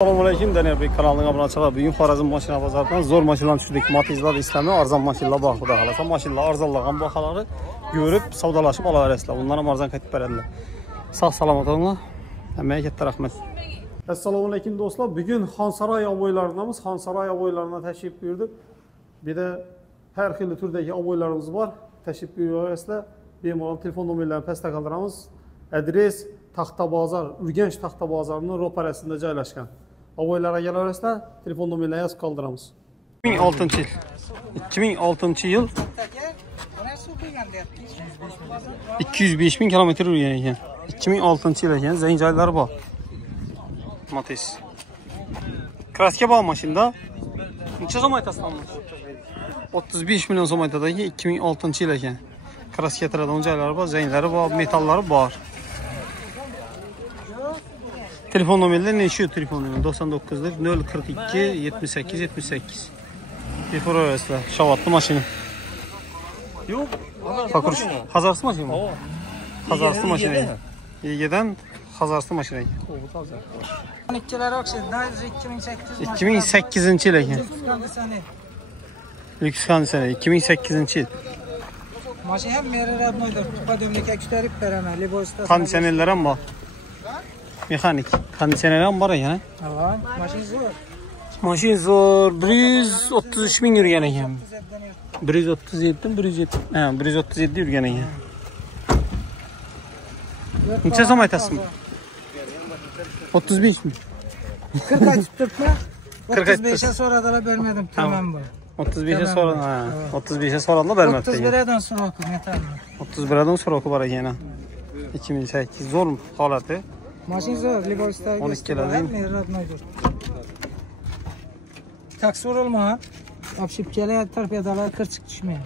Assalomu alaykum, Danirbek kanalining obunachilar. Bugun Xorazm mashina bozoridan zo'r mashinalarni tushirdik. Matizlar ishlami, arzon mashinalar bor. Xudo xolasa, mashinalar arzonlagan baholari ko'rib, savdolashib olaverasizlar. Undan ham arzon qaytib beradilar. Sog' salomat bo'linglar. Hammaga katta rahmat. Assalomu alaykum do'stlar. Bugun Xonsaroy oboylaridamiz. Xonsaroy oboylaridan tashrif buyurdik. Bir de har xil turdagi oboylarimiz bor. Tashrif buyurasizlar. Bemalol telefon nomerlarini pastda qoldiramiz. Adres Taxtabozor, Urganch Taxtabozorining ro'parasida joylashgan. Oboylarga kelaverasizlar, telefon nomerlarini yozib qoldiramiz. 2006-yil. 2006-yil 205 ming kilometr yurgan ekan. 2006-yil ekan, zang joylari bor. Matiz. Kraska bor mashinada. Necha so'm aytasiz? 35 million so'm aytadiki, 2006-yil ekan. Kraska turadigan joylari bor, zanglari bor, metallari bor. Telefon nomerleri ne şu telefon numara 99 042 78 78. Telefon arasında şavatlı maşını. Yok. Fakir Hazarsız maşını. Hazarsız maşını. İlgiden Hazarsız maşını. 2008 yıl ekan. Lüks kondisyoner 2008 yıl. Maşın hem merer abnoydur. Tupa dömleke kütürüp veremez. Libosta. Kondisyonerler mi var? Mekanik. Kondisyoner var ya. Evet. Maşin zor. Maşin zor. 133 bin yurgan ekan. 137 yurgan ekan. Necha so'm aytasizmi? 35 mi? 40 aytib turibman. 35'e so'radilar bermedim. Tamam bu. 35'e so'radilar. 35'e so'radilar bermabdi. 31'dan so'roqi metalmi? 31'dan so'roqi bor ekan. 2008 zo'r holati. Maşin zor, libosdagi 12 keladi. Taksi urilma. Opshib kelayapti, torpedalar kirchik tushmaydi.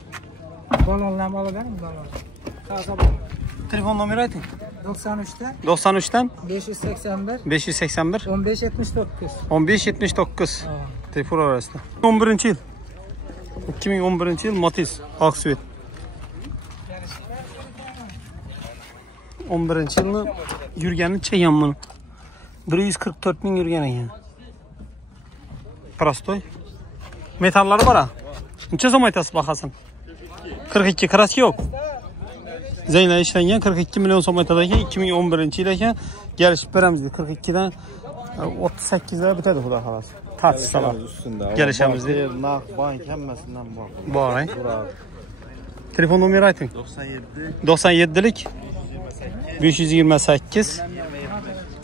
Balonlarni olib bering, balon. Telefon nomeri ayting. 93'ten 93'ten 581 581 1579 1579. Telefon arasında. 11 yıl. 2011 yıl Matiz Aksvet. 11 yılını yurganini çekgan bunu. 144 bin yurgan ekan. Prostoy. Metallari bor. Necha so'm aytasiz bahasini? 42 kraska yo'q. Zanglar ishlangan 42 million so'm aytadi ekan. 2011 yil ekan. Kelishib beramiz. 42dan 38 bitadi xudo xolasi. Tartibsalar. Kelishamiz deb. Naqd bank hammasidan bor. Bor. Telefon nomeri ayting. 97lik 528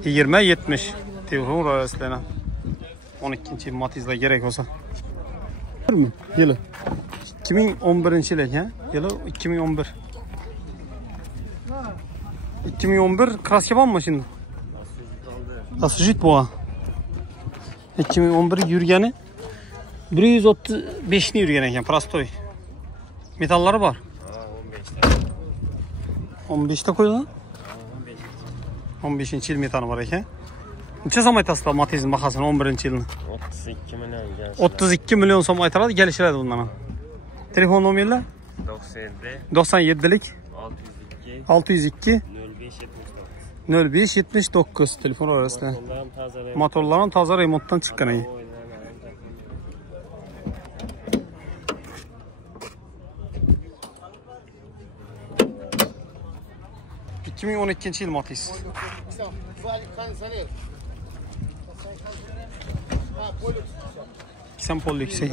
20 70. Telefon rayoslarına 12 Matiz'la gerek olsa. Yılı 2011 yıl ekan. Yılı 2011. 2011 kraska bormi şimdi? Asujit bu. 2011 yurgani 135 ni yurgan ekan, prostoy. Metallari bor. 15 ta qo'ygan. 15 yil metani bor ekan. Necha so'm aytasizlar Matizning bahosini 11 yilni? 32 million. 32 million so'm aytiladi, kelishiladi bundan ham. Telefon nomerlar 97lik 602 05 79. Telefon arasında. Motorların toza remontdan chiqqan ekan. ...2012 yıl Matiz. Sen pol yüksek.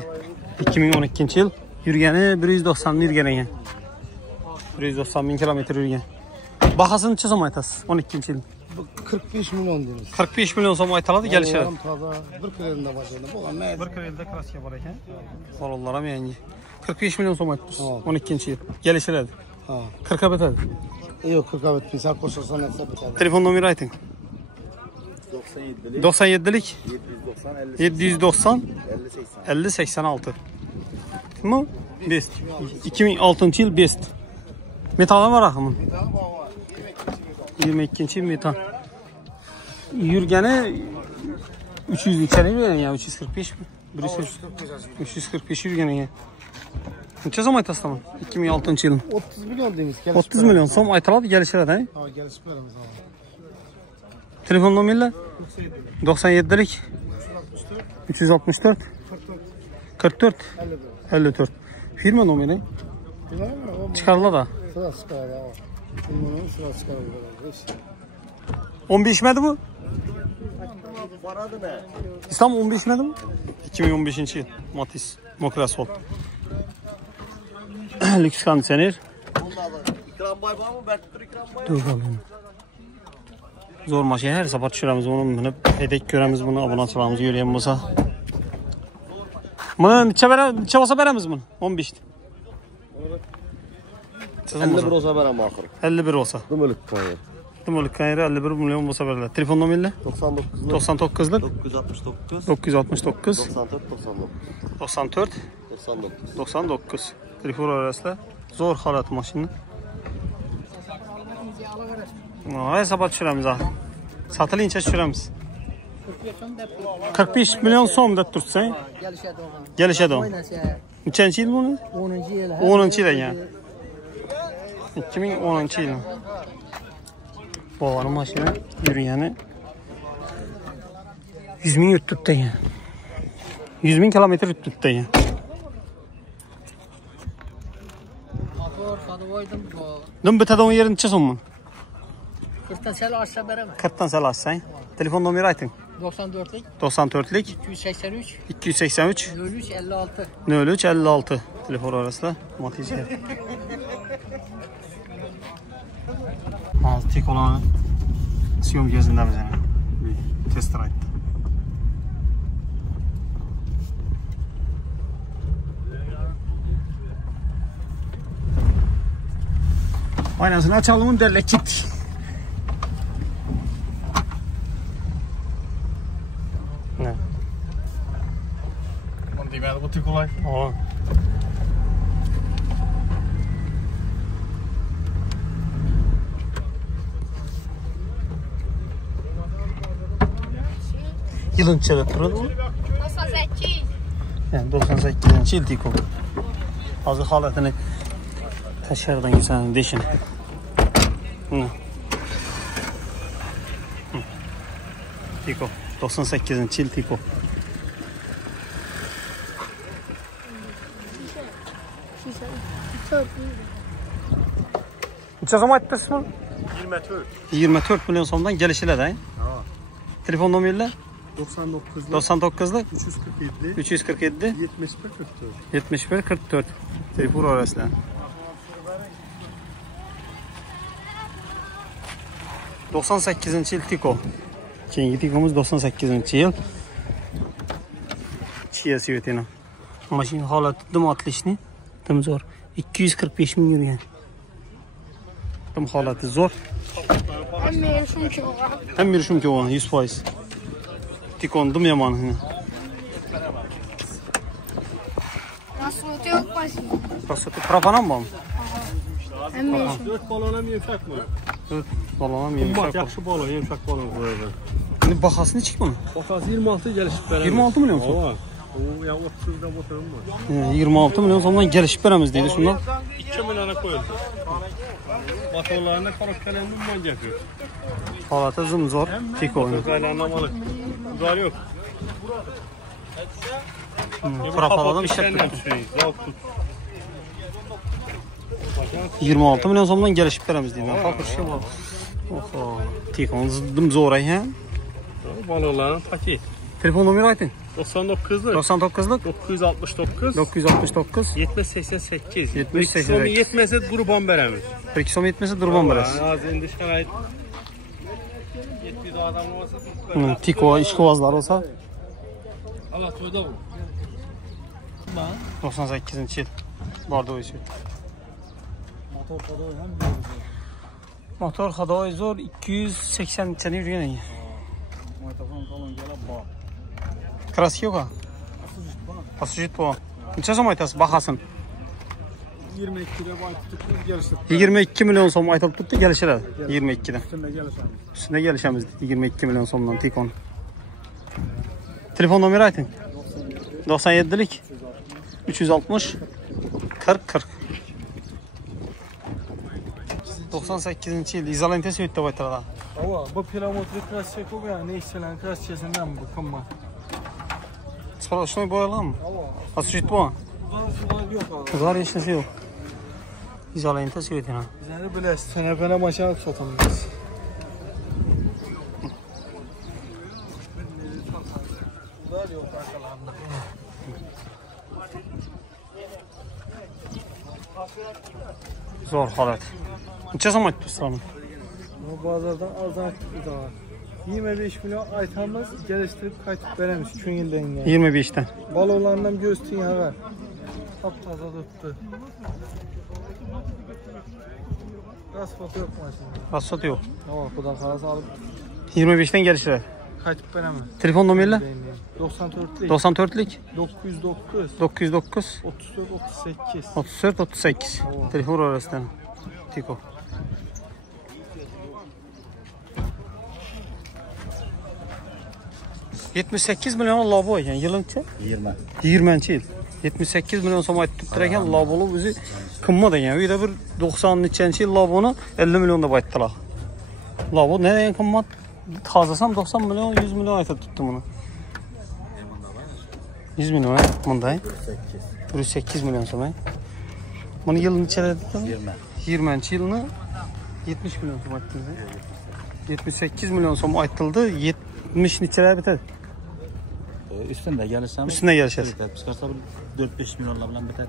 2012 yıl. Yurgani 190 yurgan ekan. 190 bin kilometr yurgan. Bahasini necha so'm aytasiz? 12 yıl. 45 milyon deymiz. 45 million so'm aytiladi, kelishadi. Bir kirelinde başladı. Bo'lgan mayli. Bir kirelinde kraska bor ekan. Balonlar ham yangi. 45 million so'm aytibsiz. 12 yıl. Kelishadi. Ha. 40 bitadi. Yok 40 bitmez. Sen koşarsan etsa bitadi. Telefon nomeri ayting. 97lik 790 50 86. Tamam? Best. 2006 yıl best. Metal var axımın. 22 yıl metal. Yurgani 300 neçəni yurgan ya 345 mi? 345 yurgan ekan. Necha so'm aytasizlar? 2006 yılın. 30 milyon deymiz. 30 milyon so'm aytiladi, kelishadi, ha? Ha, kelishib beramiz. Telefon nomerlar 97lik 364 44 54. Firma nomeri çıkarıla da. Sırası çıkar ya. Bunun sırası çıkar. 15 miydi bu? İslam 15 miydi bu? 2015 yıl. Matiz. Mokrasol. Lüks kondisyoner. Dur bakalım. Zor maşın her sabah düşüremiz bunu minib edek göremiz bunu obunachilarimiz yürüyen bo'lsa. Buni necha bo'lsa beramiz buni? 15. 51 olsa verem ahır. 51 olsa. Dumuluk kayır. Dumuluk kayır 51 milyon olsa verirler. Telefon numarayla? 99'lık. 99'lık. 969. 969. 94 99. 94. 99. 99. Telefon arasında. Zor halat maşını. Ay sabah düşüremiz ha. Satılayınca düşüremiz. 45 milyon so'm deb turibsan. Gelishadi o. Nechanchi yil buni? 10-yil. 10-yil ekan. 2010 yil. Bovani mashina yurgani 100 ming yurtibdi ekan. 100 ming kilometr yurtibdi ekan. Dim bitadigan yeri necha so'm? 40 sal oshsa beraman. 40 sal oshsang. Telefon nomeri ayting. 94lik 94lik 283 283 03 56. 03 56. Telefon arasında Matiz'e. Altı tek olanı siyom gezindemiz yani. Bir test ride'da. Aynasını açalım derlek gittik. Ne? Lan demedi bu tek olay. Aa. Yılın çabuk durdu mu? 98. Yani 98 yıl dik oldu. Hazır halatını taşlardan geçen deşin. Ne? Tiko. 98 yıl Tiko. Neçə zaman etdiniz? 24. 24 milyon so'mdan gelişiyle de. Telefon numarayla 99'lık. 99'lık 347. 347 71 44. 71 44. Telefon arasında. ...98 yıl Tiko. Keyingi Tiko'muz 98 yıl. Chia Svetino. Mashina holati dim otlishni. Dim zo'r. 245 ming yurgan. Dim holati zo'r. Hem yurishim ki ona 100%. Tikon dim yomon. Nasıl yok başım? Prosoti propanam bormi? 4 balon ham yumshoq mı? 4 balon ham Qimmat, yumshoq. yaxshi balon, yumshoq balon qo'yadi. Endi bahosini nechik buni? Bakası 26 gelişip veremiz. 26 milyon so'm. Ova. O ya 30'da oturur mu? 26 milyon so'mdan gelishib beramiz deydi shundan. 2 milyona koyuldu. Motorlarına korokkalarını bundan yapıyor. Holati zimzo'r Tiko. Motorlarına malı. Uzar yok. Propaladan ishlab Kendine turibdi. düşüyor. Zavuk tut. 26 milyon so'mdan gelishib beramiz deydi. Fakirshga bor. Oho, Tiko zimzo'r ekan. Balonların paki. Telefon nomeri ayting. 99'lık. 99'lık 969. 969 7088. 7088. Sonu yetmese durban veremiz. 1 so'm yetmasa durban berasiz. Az endi şarayit. 700 adam olsa. Tiko ishqibozlar olsa Allah to'yda bu. 98 yil bordi o'sha. Motor hadoyi zo'r 280 chani yurgan ekan. Kraski yo'q. Pasajit bu. Necha so'm aytasiz bahasini? 22 lira aytib gelişib. 22 milyon so'm aytib turibdi, kelishadi. 22 dan. Üstünde gelişamiz. Üstünde gelişamiz dedi 22 milyon so'mdan Tikon. Telefon nomeri ayting. 97'lik 360 40 40. 98 yil izolante Svetda aytiladi. Ava bu kilometr krassiya ko'p ya, nechtalar krassiyasidan bu qimmat. Şunu boyalan mı? Asıcıt bu. Yok abi. Kızlar hiç nesi yok. İzalayın tasvir edin ha. Bizleri böyle senepene maşa satamıyoruz. Bunlar yok arkalarında. Zor halat. Neçə zaman tutsanım? Bu bazardan alternatif var. 25 milyon aytamız geliştirip kayıtıp veremiş 2 yıldan yani. 25'ten. Balolarından göstün ya ver. Taptaza tuttu. Gaz foto yok maşında. Rasat yok. Tamam buradan karası alıp 25'ten geliştiler. kayıtıp veremez. Telefon numarayla? 94'lük 94'lik 909 909 34 38. 34 38. Telefon arasından. Tiko. $78 milyon labo ekan yılıncha 20 yil 78 milyon so'm aytib turgan labolu o'zi qimmat ekan. Uyda bir 90-nechanchi yil laboni 50 milyon deb aytdilar. Labo ne degan qimmat? Qazasam 90 milyon 100 milyon aytib tutdi buni. 100 milyon bunday. 8 milyon so'm. Buni yil nechaladi? 20 yilni 70 milyon so'm aytdingiz. 78 milyon so'm aytildi. 70 nechalari bitadi? Üstünde gelirsem Üstünde gelişir. Çıkarsa 4-5 milyonla bilen biter.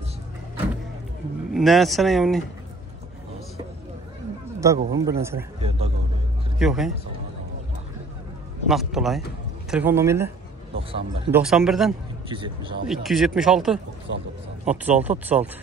Ne sene yani? Dagovun bir nesene. Yok daha doğru. Yok he? Nakt dolayı. Telefon numarayla? 91. 91'den 276. 276 36. 36 36.